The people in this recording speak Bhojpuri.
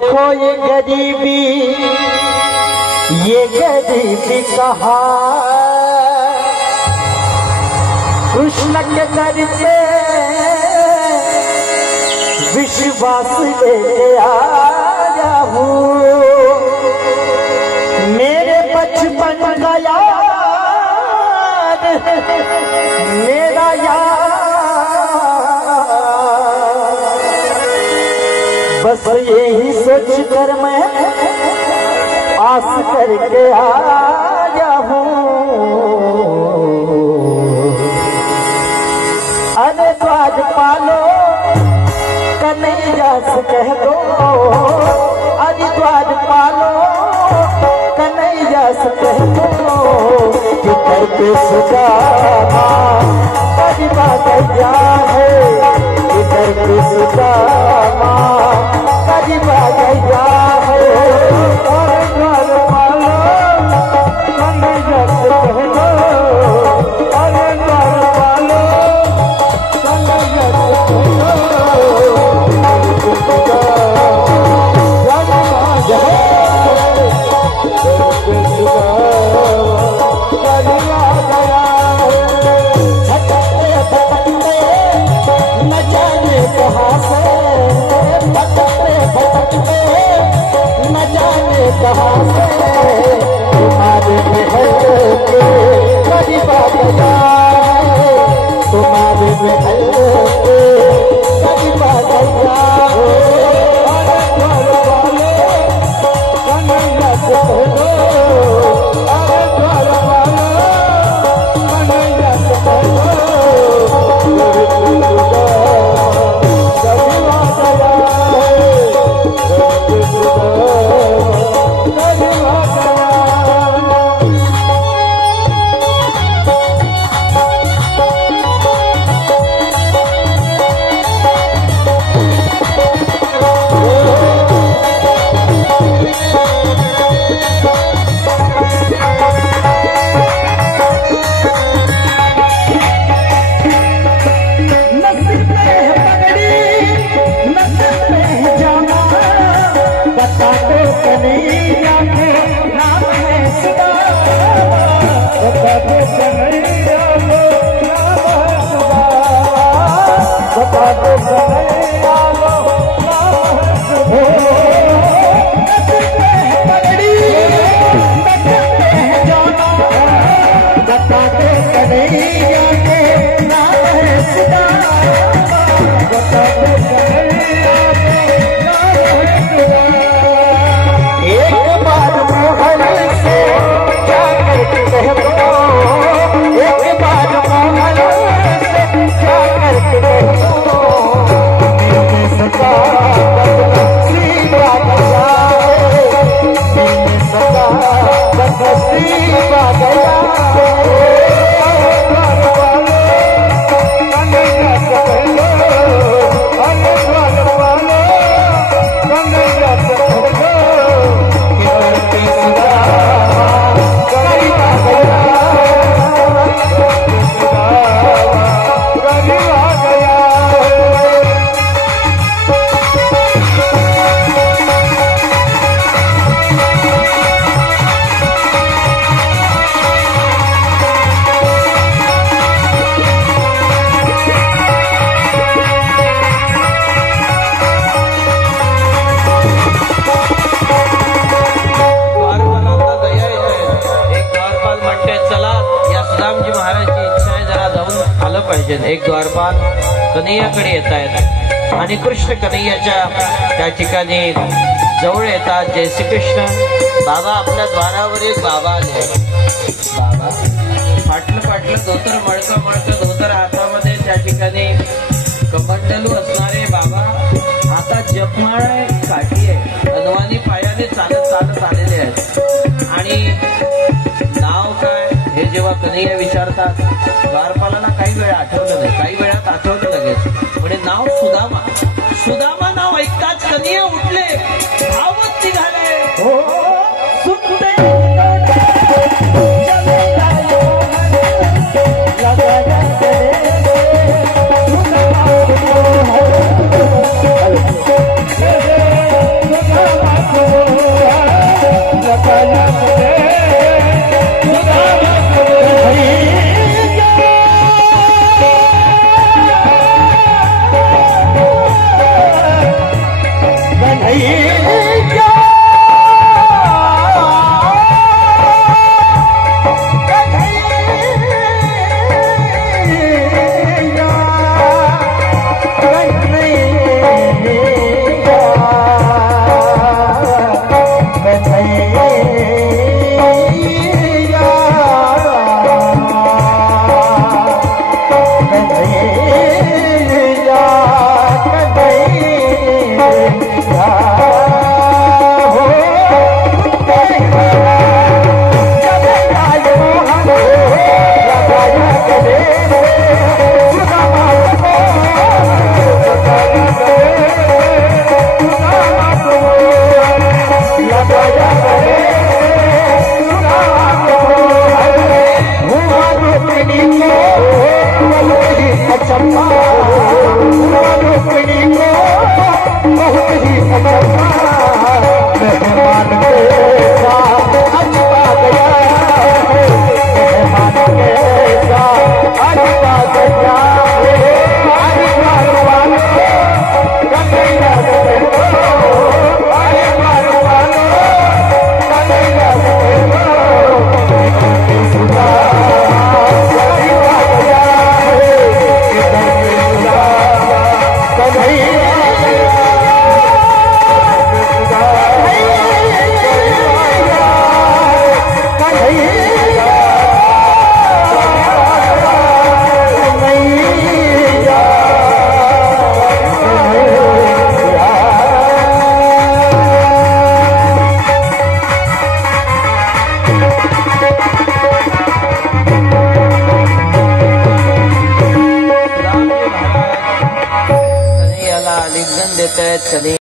देखो ये गरीबी कहा कृष्ण के करते विश्वास लेके आया हूँ। मेरे बचपन का याद मेरा बस यही सोच कर मैं आस करके आया हूँ। अरे द्वार पालो कन्हैया से कह दो, अरे द्वार पालो कन्हैया से कह दो कि करके सुदामा करीबा गया है, कि करके सुदामा करीबा गया है। और द्वार पालो कन्हैया से कह दो, अरे द्वार पालो कन्हैया से कह दो। तुम्हारे महल के करीबा गया है, तुम्हारे महल के करीबा गया है। अरे द्वार वाले कन्हैया से कह दो, अरे द्वार वाले कन्हैया से कह दो एक द्वारपाल कन्हैयाकडे येत आहेत आणि कृष्ण कन्हैयाच्या त्या ठिकाणी जवळ येतात। जय श्री कृष्ण। बाबा आपल्या द्वारावर एक बाबा आले। बाबा फाटलं धोतर मळकं धोतर हातामध्ये त्या ठिकाणी कमंडलू असणारे बाबा, हातात जपमाळ आहे, काठी आहे, अनवानी पायाने चालत आलेले आहेत। आणि नाव काय हे जेव्हा कन्हैया विचारतात, द्वारपालाला काही वेळा आठवलं नाही, काही वेळात आठवलं लगेच, म्हणजे नाव सुदामा। सुदामा नाव ऐकताच कन्हैया उठले, धावत निघाले। Oh कन्हैया देत आहेत.